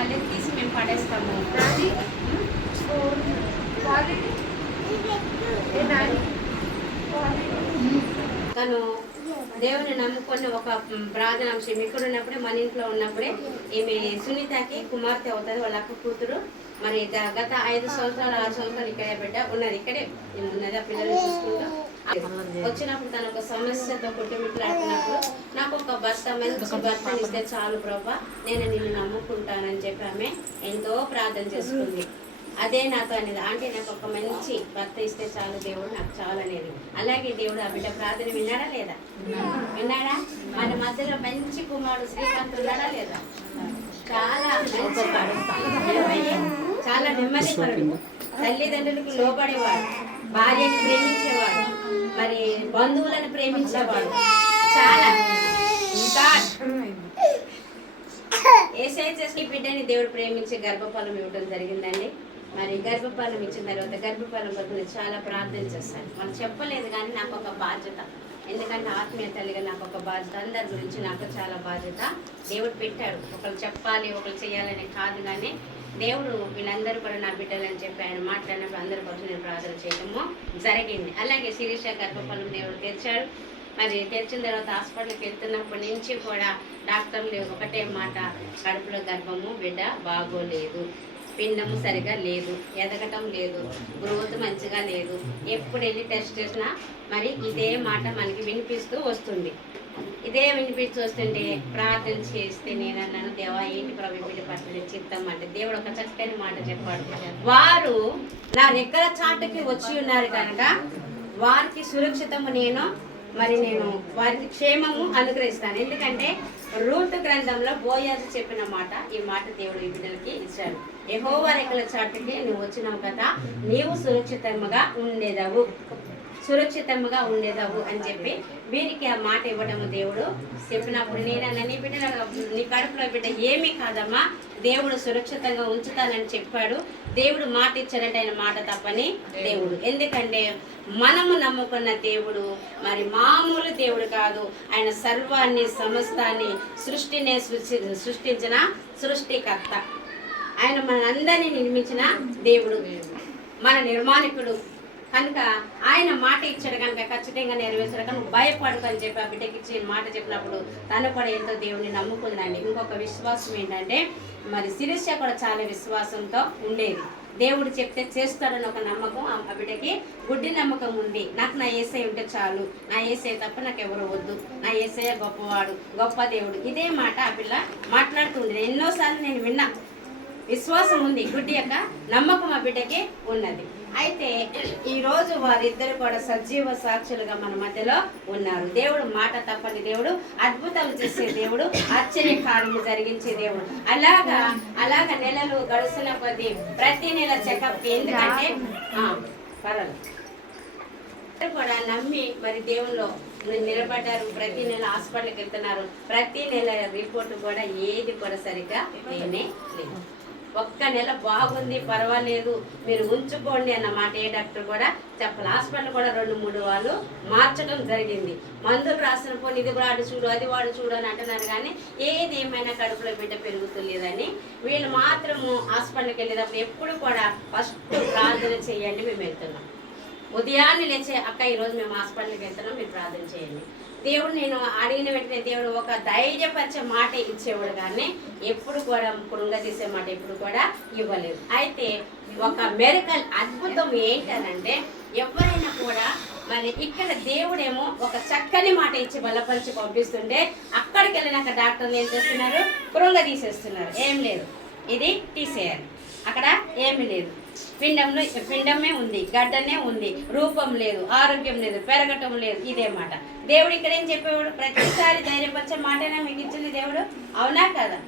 కాలేదు తీసి మేము పడేస్తాము. తను దేవుని నమ్ముకొని ఒక ప్రార్థనాంశం ఇక్కడ ఉన్నప్పుడే మన ఇంట్లో ఉన్నప్పుడే ఈమె సునీతకి కుమార్తె అవుతుంది, వాళ్ళ అక్క కూతురు. మరి గత 5 సంవత్సరాలు 6 సంవత్సరాలు ఇక్కడే బిడ్డ ఉన్నది, ఇక్కడే ఉన్నది. ఆ పిల్లల్ని చూసుకుంటూ వచ్చినప్పుడు తను ఒక సమస్యతో కొట్టుమిట్లాడుతున్నప్పుడు నాకు ఒక భర్త మంచి భర్తని ఇస్తే చాలు ప్రభా, నేను నిన్ను నమ్ముకుంటానని చెప్పి ఆమె ఎంతో ప్రార్థన చేసుకుంది. అదే నాతో అనేది, అంటే నాకు ఒక మంచి భర్త ఇస్తే చాలు దేవుడు, నాకు చాలు అనేది. అలాగే దేవుడు ఆ బిడ్డ ప్రార్థన విన్నాడా లేదా? విన్నాడా? మన మధ్యలో మంచి కుమారుడు శ్రీకాంత్ ఉన్నాడా లేదా? చాలా చాలా నెమ్మదిపరుడు, తల్లిదండ్రులకు లోబడేవాడు, భార్యని ప్రేమించేవాడు, మరి బంధువులను ప్రేమించేవాడు. చాలా ఏసై చేసి బిడ్డని దేవుడు ప్రేమించి గర్భఫలం ఇవ్వడం జరిగిందండి. మరి గర్భఫలం ఇచ్చిన తర్వాత గర్భఫలం కొరకు నేను చాలా ప్రార్థన చేస్తాను. మనం చెప్పలేదు కానీ నాకు ఒక బాధ్యత, ఎందుకంటే ఆత్మీయ తల్లిగా నాకు ఒక బాధ్యత, అందరి గురించి నాకు చాలా బాధ్యత దేవుడు పెట్టాడు. ఒకరు చెప్పాలి ఒకరు చేయాలని కాదు, కానీ దేవుడు వీళ్ళందరూ కూడా నా బిడ్డలని చెప్పి ఆయన మాట్లాడినప్పుడు అందరి కోసం నేను ప్రార్థన చేయడము జరిగింది. అలాగే శిరీష గర్భఫలం దేవుడు తెచ్చాడు. మరి తెచ్చిన తర్వాత హాస్పిటల్కి వెళ్తున్నప్పటి నుంచి కూడా డాక్టర్లు ఒకటే మాట, కడుపులో గర్భము బిడ్డ బాగోలేదు, పిండము సరిగా లేదు, ఎదగటం లేదు, గ్రోత్ మంచిగా లేదు. ఎప్పుడు వెళ్ళి టెస్ట్ చేసినా మరి ఇదే మాట మనకి వినిపిస్తూ వస్తుంది. ఇదే వినిపిస్తూ వస్తుంటే ప్రార్థన చేస్తే నేను అన్నాను, దేవా ఏంటి ప్రభు బిడ్డ పట్ల చిత్తం అంటే దేవుడు ఒక చక్కని మాట చెప్పాడు. వారు నా రెక్కల చాటుకి వచ్చి ఉన్నారు కనుక వారికి సురక్షితము నేను వారికి క్షేమము అనుగ్రహిస్తాను. ఎందుకంటే రూతు గ్రంథంలో బోయాజు చెప్పిన మాట, ఈ మాట దేవుడు ఈ బిడ్డలకి ఇచ్చాడు. యెహోవా రెక్కల చాటుకి నువ్వు వచ్చినావు కదా, నీవు సురక్షితంగా ఉండేదావు అని చెప్పి వీరికి ఆ మాట ఇవ్వడము దేవుడు చెప్పినప్పుడు నేనన్నా, నీ బిడ్డ నీ కడుపులో బిడ్డ ఏమీ కాదమ్మా, దేవుడు సురక్షితంగా ఉంచుతానని చెప్పాడు. దేవుడు మాట ఇచ్చాడంటే ఆయన మాట తప్పని దేవుడు. ఎందుకంటే మనము నమ్ముకున్న దేవుడు మరి మామూలు దేవుడు కాదు. ఆయన సర్వాన్ని సమస్తాన్ని సృష్టినే సృష్టించిన సృష్టికర్త. ఆయన మనందరినీ నిర్మించిన దేవుడు, మన నిర్మాణికుడు కనుక ఆయన మాట ఇచ్చాడు కనుక ఖచ్చితంగా నెరవేర్చాడు. కనుక భయపడకు అని చెప్పి ఆ బిడ్డకి ఇచ్చి మాట చెప్పినప్పుడు తను కూడా ఎంతో దేవుడిని నమ్ముకుందండి. ఇంకొక విశ్వాసం ఏంటంటే మరి శిరీష కూడా చాలా విశ్వాసంతో ఉండేది. దేవుడు చెప్తే చేస్తాడని ఒక నమ్మకం ఆ బిడ్డకి గుడ్డి నమ్మకం ఉంది. నాకు నా యేసయ్య ఉంటే చాలు, నా యేసయ్య తప్ప నాకు ఎవరు వద్దు, నా యేసయ్య గొప్పవాడు, గొప్ప దేవుడు, ఇదే మాట ఆ పిల్ల మాట్లాడుతుంది. ఎన్నోసార్లు నేను విన్నా. విశ్వాసం ఉంది, గుడ్డి యొక్క నమ్మకం ఆ బిడ్డకి ఉన్నది. అయితే ఈరోజు వారిద్దరు కూడా సజీవ సాక్షులుగా మన మధ్యలో ఉన్నారు. దేవుడు మాట తప్పని దేవుడు, అద్భుతాలు చేసే దేవుడు, ఆశ్చర్య కార్యము జరిగించే దేవుడు. అలాగా నెలలు గడుస్తున్న కొద్దీ ప్రతి నెల చెకప్, ఎందుకంటే పర్వాలేదు కూడా నమ్మి మరి దేవుళ్ళు నిలబడ్డారు. ప్రతి నెల హాస్పిటల్కి వెళ్తున్నారు. ప్రతి నెల రిపోర్ట్ కూడా ఏది కూడా సరిగ్గా లేనే లేదు. ఒక్క నెల బాగుంది, పర్వాలేదు, మీరు ఉంచుకోండి అన్న మాట ఏ డాక్టర్ కూడా చెప్పాలి. హాస్పిటల్ కూడా 2-3 వాళ్ళు మార్చడం జరిగింది. మందులు రాసిన పోనీ ఇది వాడు చూడు, అది వాడు చూడు అని అంటున్నారు. కానీ ఏది ఏమైనా కడుపులో బిడ్డ పెరుగుతులేదని వీళ్ళు మాత్రము హాస్పిటల్కి వెళ్ళేటప్పుడు ఎప్పుడు కూడా ఫస్ట్ ప్రార్థన చేయండి. మేము వెళ్తున్నాం, ఉదయాన్నే లేచే అక్క ఈరోజు మేము హాస్పిటల్కి వెళ్తున్నాం, మీరు ప్రార్థన చేయండి. దేవుడు నేను అడిగిన వెంటనే దేవుడు ఒక ధైర్యపరిచే మాట ఇచ్చేవాడు, కానీ ఎప్పుడు కూడా కృంగతీసే మాట ఎప్పుడు కూడా ఇవ్వలేదు. అయితే ఒక మెరికల్ అద్భుతం ఏంటనంటే ఎవరైనా కూడా మరి ఇక్కడ దేవుడేమో ఒక చక్కని మాట ఇచ్చి బలపరిచి పంపిస్తుంటే అక్కడికి వెళ్ళినాక డాక్టర్లు ఏం చేస్తున్నారు, కృంగతీసేస్తున్నారు. ఏం లేదు, ఇది తీసేయాలి, అక్కడ ఏమీ లేదు, పిండమే ఉంది, గడ్డనే ఉంది, రూపం లేదు, ఆరోగ్యం లేదు, పెరగటం లేదు, ఇదే మాట. దేవుడు ఇక్కడ ఏం చెప్పేవాడు, ప్రతిసారి ధైర్యపరిచే మాటనే మీకు ఇచ్చింది దేవుడు, అవునా కదా?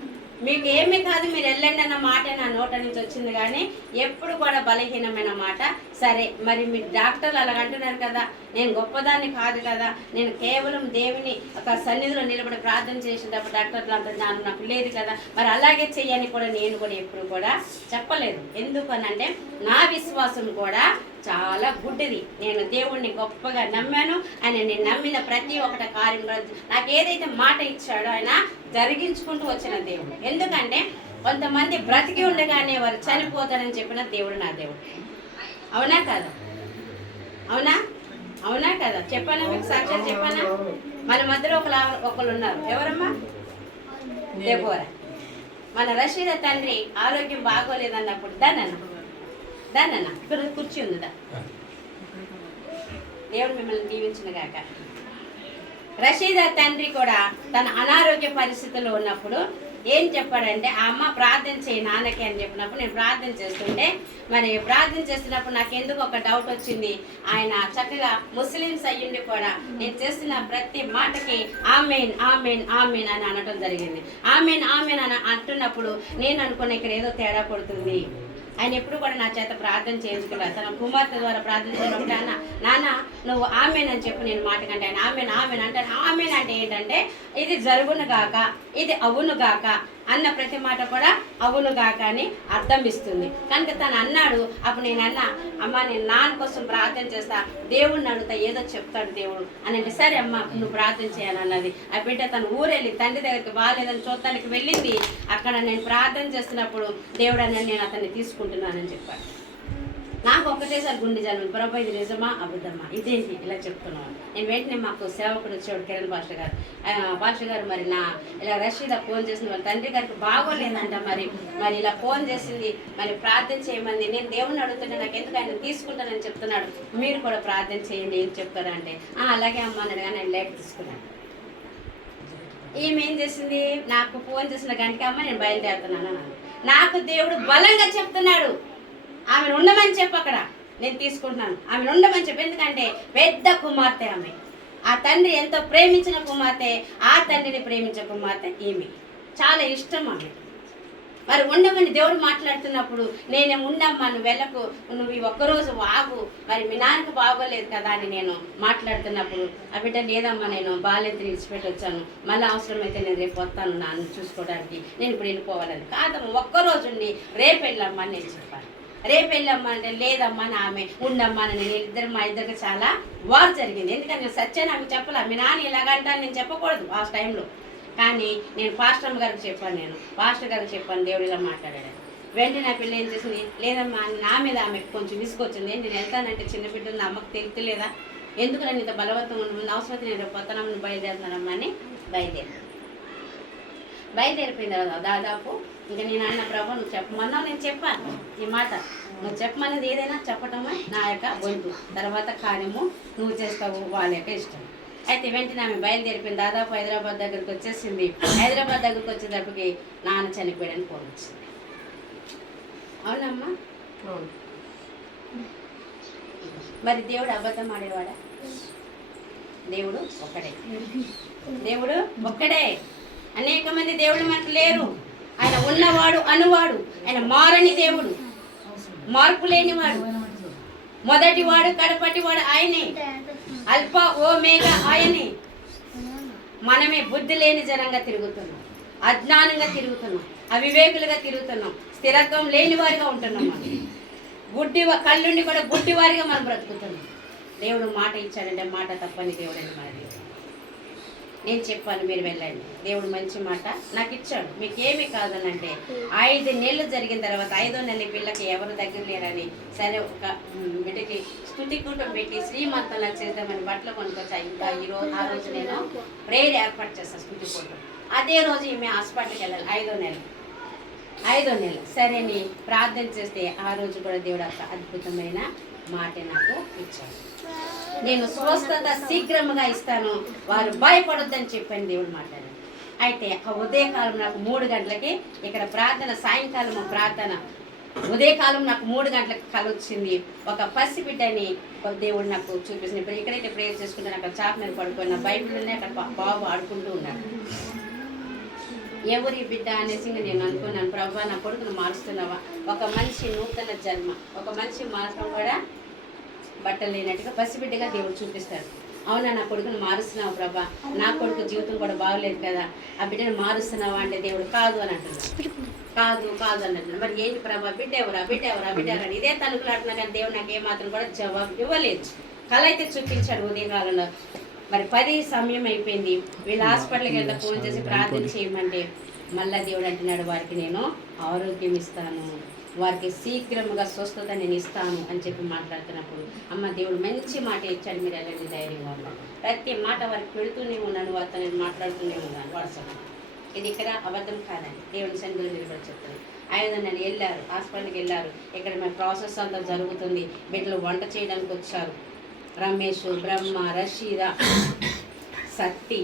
మీకు ఏమీ కాదు, మీరు వెళ్ళండి అన్న మాట నా నోట నుంచి వచ్చింది, కానీ ఎప్పుడు కూడా బలహీనమైన మాట. సరే, మరి మీరు డాక్టర్లు అలా అంటున్నారు కదా, నేను గొప్పదాన్ని కాదు కదా, నేను కేవలం దేవుని ఒక సన్నిధిలో నిలబడి ప్రార్థన చేసేటప్పుడు డాక్టర్లు అంత జ్ఞానం నాకు లేదు కదా, మరి అలాగే చెయ్యని కూడా నేను కూడా ఎప్పుడు కూడా చెప్పలేదు. ఎందుకు అనంటే నా విశ్వాసం కూడా చాలా గుడ్డిది. నేను దేవుణ్ణి గొప్పగా నమ్మాను. ఆయన నేను నమ్మిన ప్రతి ఒక్కటి కార్యం నాకు ఏదైతే మాట ఇచ్చాడో ఆయన జరిగించుకుంటూ వచ్చిన దేవుడు. ఎందుకంటే కొంతమంది బ్రతికి ఉండగానే వారు చనిపోతారని చెప్పిన దేవుడు నా దేవుడు. అవునా కదా? అవునా అవునా కదా? చెప్పానా మీకు సాక్ష్యం చెప్పానా? మన మధ్యలో ఒకరు ఉన్నారు. ఎవరమ్మా? దెబోరా. మన రషీద తండ్రి ఆరోగ్యం బాగోలేదన్నప్పుడు దానన్న ఇక్కడ కుర్చీ ఉందిదా. దేవుడు మిమ్మల్ని దీవించిన గాక. రషీద తండ్రి కూడా తన అనారోగ్య పరిస్థితుల్లో ఉన్నప్పుడు ఏం చెప్పాడంటే, ఆ అమ్మ ప్రార్థన చేయి నాన్నకి అని చెప్పినప్పుడు నేను ప్రార్థన చేస్తుంటే, మరి ప్రార్థన చేస్తున్నప్పుడు నాకు ఎందుకు ఒక డౌట్ వచ్చింది. ఆయన చక్కగా ముస్లిమ్స్ అయ్యుండి కూడా నేను చేస్తున్న ప్రతి మాటకి ఆమెన్ ఆమెన్ ఆమెన్ అని అనటం జరిగింది. ఆమెన్ ఆమెన్ అని అంటున్నప్పుడు నేను అనుకున్న ఇక్కడ ఏదో తేడా కొడుతుంది. ఆయన ఎప్పుడు కూడా నా చేత ప్రార్థన చేయించుకున్నారు. తన కుమార్తె ద్వారా ప్రార్థన చేయడం నాన్న నువ్వు ఆమెన్ అని చెప్పు నేను మాట కంటే ఆయన ఆమెన్ ఆమెన్ అంటే ఆమెన్ అంటే ఏంటంటే ఇది జరుగును గాక, ఇది అవును గాక అన్న ప్రతి మాట కూడా అవును గాక అని అర్థం ఇస్తుంది. కనుక తను అన్నాడు. అప్పుడు నేను అన్నా, అమ్మ నేను నాన్న కోసం ప్రార్థన చేస్తా, దేవుడిని అడుగుతా ఏదో చెప్తాడు దేవుడు అని అంటే, సరే అమ్మ నువ్వు ప్రార్థన చేయాలన్నది. ఆ బిడ్డ తను ఊరెళ్ళి తండ్రి దగ్గరికి బాగాలేదని చూడటానికి వెళ్ళింది. అక్కడ నేను ప్రార్థన చేస్తున్నప్పుడు దేవుడు అన్న నేను అతన్ని తీసుకుంటున్నానని చెప్పాడు. నాకు ఒక్కటేసారి గుండె జన్మ, ప్రభు ఇది నిజమా అబద్ధమా, ఇదేంటి ఇలా చెప్తున్నాను. నేను వెంటనే మాకు సేవకుడు వచ్చాడు కిరణ్ పాస్టర్ గారు మరి నా ఇలా రషీద ఫోన్ చేసింది, వాళ్ళ తండ్రి గారికి బాగోలేదంట, మరి ఇలా ఫోన్ చేసింది, మరి ప్రార్థన చేయమంది. నేను దేవుణ్ణి అడుగుతుంటే నాకు ఎందుకు ఆయన తీసుకుంటానని చెప్తున్నాడు, మీరు కూడా ప్రార్థన చేయండి ఏం చెప్తారంటే అలాగే అమ్మ అన్నాడు. కానీ నేను లేక తీసుకున్నాను. ఈమె ఏం చేసింది, నాకు ఫోన్ చేసిన గంటకి అమ్మ నేను బయలుదేరుతున్నాను అన్నాను. నాకు దేవుడు బలంగా చెప్తున్నాడు, ఆమెను ఉండమని చెప్పు, అక్కడ నేను తీసుకుంటున్నాను, ఆమెను ఉండమని చెప్పు. ఎందుకంటే పెద్ద కుమార్తె ఆమె, ఆ తండ్రి ఎంతో ప్రేమించిన కుమార్తె, ఆ తండ్రిని ప్రేమించిన కుమార్తె ఈమె, చాలా ఇష్టం ఆమె. మరి ఉండమని దేవుడు మాట్లాడుతున్నప్పుడు నేనే ఉండమ్మా నువ్వు వెళ్ళకు, నువ్వు ఈ ఒక్కరోజు వాగు, మరి మీ నాన్నకు బాగోలేదు కదా అని నేను మాట్లాడుతున్నప్పుడు ఆ బిడ్డ లేదమ్మా నేను బాల్యతని ఇచ్చిపెట్టి వచ్చాను, మళ్ళీ అవసరమైతే నేను రేపు వస్తాను నాన్న చూసుకోవడానికి, నేను ఇప్పుడు వెళ్ళిపోవాలని. కాదమ్మా ఒక్కరోజు ఉండి రేపు వెళ్ళమ్మా అని నేను చెప్పాను. రేపు వెళ్ళమ్మా అంటే లేదమ్మా నా ఆమె ఉండమ్మా అని నేను మా ఇద్దరికి చాలా వార్ జరిగింది. ఎందుకంటే నేను సత్యం నాకు చెప్పలే, మీ నాన్న ఇలాగంటా నేను చెప్పకూడదు ఆ టైంలో. కానీ నేను పాస్టర్ గారికి చెప్పాను, నేను పాస్టర్ గారికి చెప్పాను దేవుడు ఇలా మాట్లాడాడు. వెంటనే నా పిల్ల ఏం చేసింది, లేదమ్మా నా మీద ఆమె కొంచెం విసుకొచ్చింది. నేను వెళ్తానంటే చిన్న బిడ్డ ఉంది అమ్మకు తెలుతులేదా, ఎందుకు నేను ఇంత బలవంతంగా ఉంటుంది, అవసరం నేను రేపు పొత్తనమ్మని బయలుదేరుతున్నానమ్మా అని బయలుదేరిపోయిన తర్వాత దాదాపు ఇంకా నేను అన్న ప్రభు నువ్వు చెప్పమన్నా నేను చెప్పాను ఈ మాట, నువ్వు చెప్పమన్నది ఏదైనా చెప్పటమే నా యొక్క వంతు, తర్వాత కార్యము నువ్వు చేస్తావు వాళ్ళ యొక్క ఇష్టం. అయితే వెంటనే ఆమె బయలుదేరిపోయింది. దాదాపు హైదరాబాద్ దగ్గరికి వచ్చేసింది. హైదరాబాద్ దగ్గరికి వచ్చేటప్పటికి నాన్న చనిపోయాడని ఫోన్ వచ్చింది. అవునమ్మా? మరి దేవుడు అబద్ధం ఆడేవాడా? దేవుడు ఒక్కడే, దేవుడు ఒక్కడే. అనేక మంది దేవుడు మనకు లేరు. ఆయన ఉన్నవాడు అనువాడు, ఆయన మారని దేవుడు, మార్పు లేనివాడు, మొదటివాడు కడపటివాడు ఆయనే, అల్ఫ ఓమేగా ఆయనే. మనమే బుద్ధి లేని జనంగా తిరుగుతున్నాం, అజ్ఞానంగా తిరుగుతున్నాం, అవివేకులుగా తిరుగుతున్నాం, స్థిరత్వం లేని వారిగా ఉంటున్నాం. మనం కళ్ళుండి కూడా గుడ్డివారిగా మనం బ్రతుకుతున్నాం. దేవుడు మాట ఇచ్చాడంటే మాట తప్పని దేవుడు అని మన దేవుడు. నేను చెప్పాను మీరు వెళ్ళండి, దేవుడు మంచి మాట నాకు ఇచ్చాడు, మీకేమీ కాదని అంటే 5 నెలలు జరిగిన తర్వాత 5వ నెల పిల్లకి ఎవరు దగ్గర లేరని సరే ఒక బిడ్డకి స్తుతి కూటం పెట్టి శ్రీమంతంలా చేద్దామని బట్టలు కొనుక్కొచ్చా. ఇంకా ఆ రోజు నేను ప్రేయర్ ఏర్పాటు చేస్తాను స్తుతి కూటం. అదే రోజు ఈమె హాస్పిటల్కి వెళ్ళాలి 5వ నెల సరే అని ప్రార్థన చేస్తే ఆ రోజు కూడా దేవుడు ఒక అద్భుతమైన మాట నాకు ఇచ్చాడు. నేను స్వస్థత శీఘ్రంగా ఇస్తాను, వారు భయపడొద్దని చెప్పాను దేవుడు మాట్లాడాను. అయితే ఆ ఉదయకాలం నాకు 3 గంటలకి ఇక్కడ ప్రార్థన, సాయంకాలం ప్రార్థన, ఉదయకాలం నాకు 3 గంటలకు కలొచ్చింది. ఒక పసిబిడ్డని దేవుడు నాకు చూపిస్తుంది. ఇప్పుడు ఎక్కడైతే ప్రేయర్ చేసుకుంటాను అక్కడ చాప మీద పడుకున్న బైబిల్ ఉన్నాయి, అక్కడ బాబు ఆడుకుంటూ ఉన్నాడు. ఎవరి బిడ్డ అనేసి నేను అనుకున్నాను, ప్రభా నా కొడుకును మారుస్తున్నావా, ఒక మనిషి నూతన జన్మ, ఒక మనిషి మారటం కూడా బట్టలు లేనట్టుగా పసిబిడ్డగా దేవుడు చూపిస్తాడు. అవునా నా కొడుకును మారుస్తున్నావు ప్రభా, నా కొడుకు జీవితం కూడా బాగలేదు కదా, ఆ బిడ్డను మారుస్తున్నావా అంటే దేవుడు కాదు అని అంటున్నాడు. కాదు అన్నట్టు. మరి ఏంటి ప్రభా, బిడ్డ ఎవరా అని ఇదే తలుపులాడుతున్నా కానీ దేవుడు నాకు ఏమాత్రం కూడా జవాబు ఇవ్వలేదు. కళ అయితే చూపించాడు ఉదయకాలంలో. మరి 10 సమయం అయిపోయింది, వీళ్ళు హాస్పిటల్కి వెళ్తే ఫోన్ చేసి ప్రార్థన చేయమంటే మళ్ళీ దేవుడు అంటున్నాడు వారికి నేను ఆరోగ్యం ఇస్తాను, వారికి శీఘ్రముగా స్వస్థత నేను ఇస్తాను అని చెప్పి మాట్లాడుతున్నప్పుడు అమ్మ దేవుడు మంచి మాట ఇచ్చాడు, మీరు వెళ్ళండి ధైర్యంగా ఉన్నాను. ప్రతి మాట వారికి పెడుతూనే ఉన్నాను, వారితో నేను మాట్లాడుతూనే ఉన్నాను వాట్సాప్. ఇది ఇక్కడ అబద్ధం కాదండి, దేవుని సన్నిధిలో నిలబడి చెప్తాను. ఆయన నన్ను వెళ్ళారు, హాస్పిటల్కి వెళ్ళారు, ఇక్కడ మన ప్రాసెస్ అంతా జరుగుతుంది, బిడ్డలు వంట చేయడానికి వచ్చారు, రమేష్, బ్రహ్మ, రషీద, సత్తి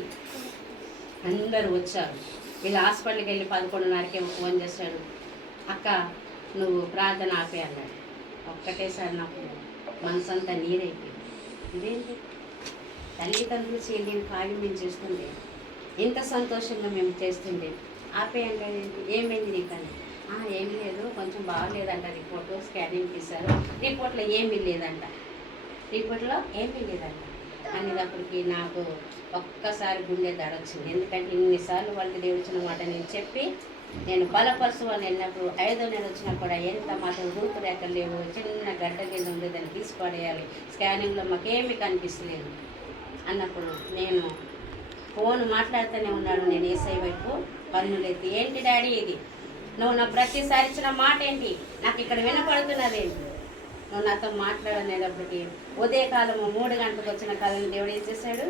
అందరూ వచ్చారు. వీళ్ళు హాస్పిటల్కి వెళ్ళి 11:30కే ఫోన్ చేశాడు, అక్క నువ్వు ప్రార్థన ఆపే అన్నాడు. ఒక్కటేసారి నాకు మనసంతా నీరైపోయింది. ఇదేంటి తల్లిదండ్రులు చేయలేని కార్యం మేము చేస్తుంది, ఇంత సంతోషంగా మేము చేస్తుండే ఆపేయండి. ఏమైంది నీకని? ఏమీ లేదు, కొంచెం బాగలేదంట, రిపోర్టు స్కానింగ్ తీశారు, రిపోర్ట్లో ఏమీ లేదంట, రిపోర్ట్లో ఏమీ లేదంట అనేటప్పటికి నాకు ఒక్కసారి గుండె దడ వచ్చింది. ఎందుకంటే ఇన్నిసార్లు వాళ్ళకి దేవుడిచ్చిన మాట నేను చెప్పి నేను బలపరుచు అని వెళ్ళినప్పుడు 5వ నెల వచ్చినా కూడా ఎంత మాత్రం రూపురేఖలు లేవు, చిన్న గడ్డ కింద ఉంది, దాన్ని తీసుకోడేయాలి, స్కానింగ్లో మాకేమీ కనిపిస్తలేదు అన్నప్పుడు నేను ఫోన్ మాట్లాడుతూనే ఉన్నాడు. నేను ఏసై వైపు పన్నులెత్తి, ఏంటి డాడీ ఇది, నువ్వు నా ప్రతిసారి ఇచ్చిన మాట ఏంటి, నాకు ఇక్కడ వినపడుతున్నదేంటి, నువ్వు నాతో మాట్లాడనేటప్పటికి ఉదయకాలము 3 గంటలకు వచ్చిన కాలం దేవుడు ఏం చేశాడు,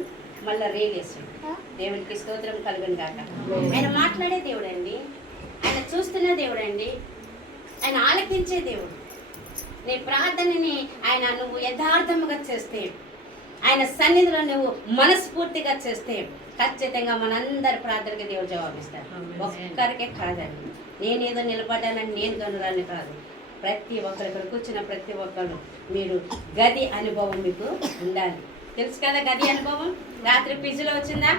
మళ్ళీ రేలేసాడు. దేవునికి స్తోత్రం కలుగును గాక. ఆయన మాట్లాడే దేవుడు అండి, ఆయన చూస్తున్న దేవుడు అండి, ఆయన ఆలకించే దేవుడు. నీ ప్రార్థనని ఆయన నువ్వు యథార్థముగా చేస్తే, ఆయన సన్నిధిలో నువ్వు మనస్ఫూర్తిగా చేస్తే ఖచ్చితంగా మనందరి ప్రార్థనకి దేవుడు జవాబిస్తాడు. ఒక్కరికే కాదండి, నేనేదో నిలబడ్డానని నేను గనురాలని కాదు, ప్రతి ఒక్కరు ఇక్కడ కూర్చున్న ప్రతి ఒక్కరు మీరు గది అనుభవం మీకు ఉండాలి. తెలుసు కదా గది అనుభవం, రాత్రి పిజ్జులో వచ్చిందా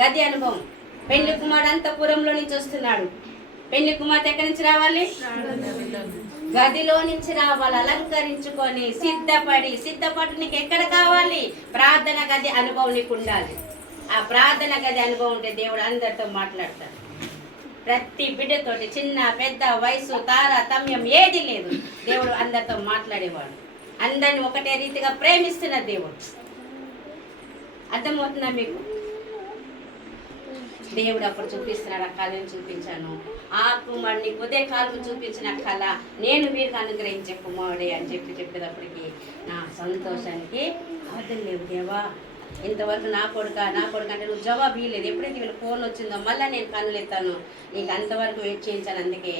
గది అనుభవం. పెళ్లి కుమారుడు అంతఃపురంలో నుంచి వస్తున్నాడు, పెళ్లి కుమార్తె ఎక్కడి నుంచి రావాలి, గదిలో నుంచి రావాలి, అలంకరించుకొని సిద్ధపడి నీకు ఎక్కడ కావాలి, ప్రార్థన గది అనుభవం నీకు ఉండాలి. ఆ ప్రార్థన గది అనుభవం ఉంటే దేవుడు అందరితో మాట్లాడతాడు. ప్రతి బిడ్డతోటి, చిన్న పెద్ద వయసు తారతమ్యం ఏది లేదు, దేవుడు అందరితో మాట్లాడేవాడు. అందరిని ఒకటే రీతిగా ప్రేమిస్తున్న దేవుడు. అర్థమవుతుందా మీకు? దేవుడు అప్పుడు చూపిస్తున్నాడు, ఆ కళను చూపించాను, ఆ కుమారుడిని ఉదయ కాలం చూపించిన కళ నేను వీరికి అనుగ్రహించే కుమారుడే అని చెప్పేటప్పటికి నా సంతోషానికి అవధులు లేవు. దేవా, ఇంతవరకు నా కొడుకు అంటే నువ్వు జవాబు ఇవ్వలేదు, ఎప్పుడైతే వీళ్ళ ఫోన్ వచ్చిందో మళ్ళీ నేను కన్నులెత్తాను, నీకు అంతవరకు వెయిట్ చేయించాను, అందుకే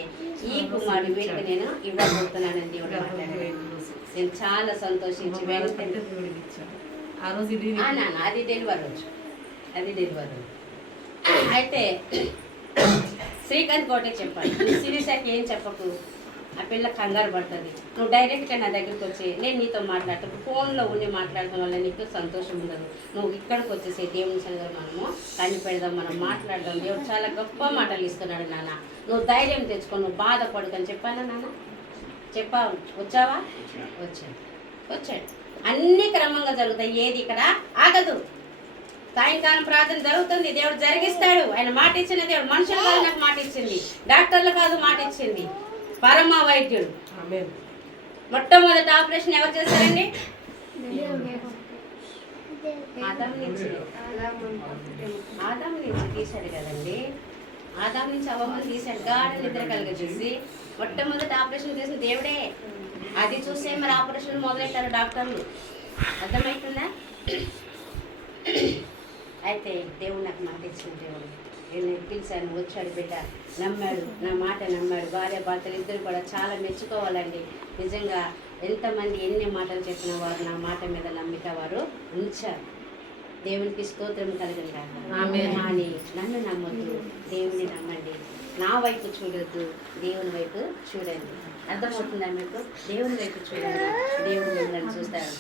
ఈ కుమారుడు వీరికి నేను ఇవ్వబోతున్నానని దేవుడు మాట్లాడాడు. నేను చాలా సంతోషించి అది డెలివరీ రోజు. అయితే శ్రీకాంత్ కోటకి చెప్పాను, నువ్వు సిరిసాకి ఏం చెప్పకు, ఆ పిల్ల కంగారు పడుతుంది, నువ్వు డైరెక్ట్గా నా దగ్గరికి వచ్చి నేను నీతో మాట్లాడతాను, ఫోన్లో ఉండి మాట్లాడటం వల్ల నీకు సంతోషం ఉండదు, నువ్వు ఇక్కడికి వచ్చేసి దేవుని సన్నిధిలో మనము కన్ని పెడదాం, మనం మాట్లాడదాం, దేవుడు చాలా గొప్ప మాటలు ఇస్తున్నాడు నాన్న, నువ్వు ధైర్యం తెచ్చుకో, నువ్వు బాధపడకని చెప్పానా నాన్న? చెప్పావు, వచ్చావా? వచ్చాడు. అన్ని క్రమంగా జరుగుతాయి, ఏది ఇక్కడ ఆగదు. సాయంకాలం ప్రార్థన జరుగుతుంది, దేవుడు జరిగిస్తాడు. ఆయన మాట ఇచ్చిన దేవుడు, మనుషులు కాదు నాకు మాట ఇచ్చింది, డాక్టర్లు కాదు మాట ఇచ్చింది, పరమ వైద్యుడు. మొట్టమొదటి ఆపరేషన్ ఎవరు చేశారండి? ఆదాం నుంచి తీశాడు కదండి, ఆదాం నుంచి అవ్వమని తీశాడు, గాఢ నిద్ర కలిగజేసి మొట్టమొదటి ఆపరేషన్ చేసిన దేవుడే. అది చూసే మరి ఆపరేషన్ మొదలెట్టారు డాక్టర్లు. అర్థమవుతుందా? అయితే దేవుడు నాకు మాట ఇచ్చిన దేవుడు, నేను పిలిచాను, వచ్చాడు బిడ్డ, నమ్మాడు, నా మాట నమ్మాడు. భార్య భర్తలు ఇద్దరు కూడా చాలా మెచ్చుకోవాలండి. నిజంగా ఎంతమంది ఎన్ని మాటలు చెప్పిన వారు నా మాట మీద నమ్మిక వారు ఉంచారు. దేవునికి స్తోత్రం కలిగిన కానీ నన్ను నమ్మొద్దు, దేవుని నమ్మండి, నా వైపు చూడొద్దు, దేవుని వైపు చూడండి. అర్థమవుతుందా మీకు? దేవుని వైపు చూడండి, దేవుడు మిమ్మల్ని చూస్తాడు.